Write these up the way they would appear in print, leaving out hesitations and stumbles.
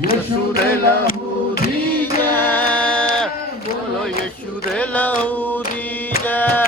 यीशु दे लहू दी जय, बोलो यीशु दे लहू दी जय।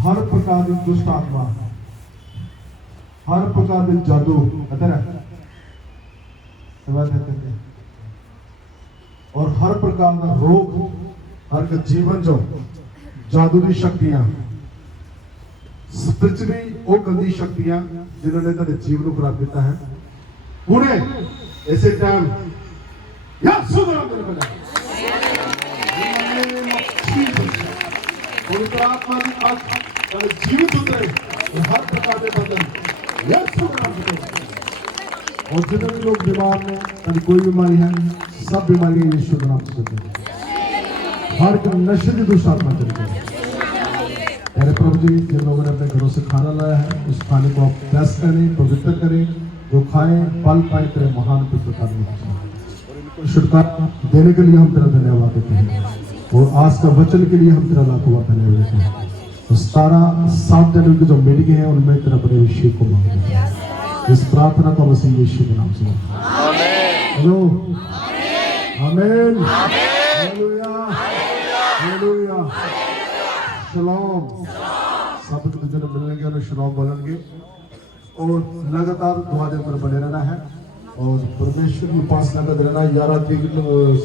हर प्रकार की दुष्ट आत्मा, हर प्रकार के जादू और हर प्रकार का रोग, हर का जीवन जो जादू की शक्तियां, स्पिरिचुअली वो गंदी शक्तियां जिन्होंने तेरे जीवन को खराब किया है, उन्हें ऐसे टाइम याद सुधरा मेरे बना पवित्र आत्मा की आत्मा जीवित उतरे हर प्रकार के बदन याद सुधरा और जितने भी लोग बीमार में कभी कोई बीमारी है, सब बीमारियां यीशु के नाम से चलती हैं। हर नशे की दुष्ट आत्मा चलती है। मेरे प्रभु जी, जिन लोगों ने अपने घरों से खाना लाया है, उस खाने को आप ब्लेस करें, पवित्र करें, जो खाएं पल पाए तेरे महान पुत्रकार में छुटकारा देने के लिए हम तेरा धन्यवाद देते हैं और आज का वचन के लिए हम तेरा लाखों बार धन्यवाद देते हैं। तो 7 जनवरी की जो मीटिंग है उनमें तेरा बड़े अभिषेक को मांगते हैं। इस प्रार्थना को मसीह यीशु के नाम से हेलो आमीन हालेलुया हालेलुया शलोम। सब एक दूसरे से मिलेंगे और शलोम बोलेंगे और लगातार दुआ देकर बने रहना है और परमेश्वर की उपासना करते रहना। 11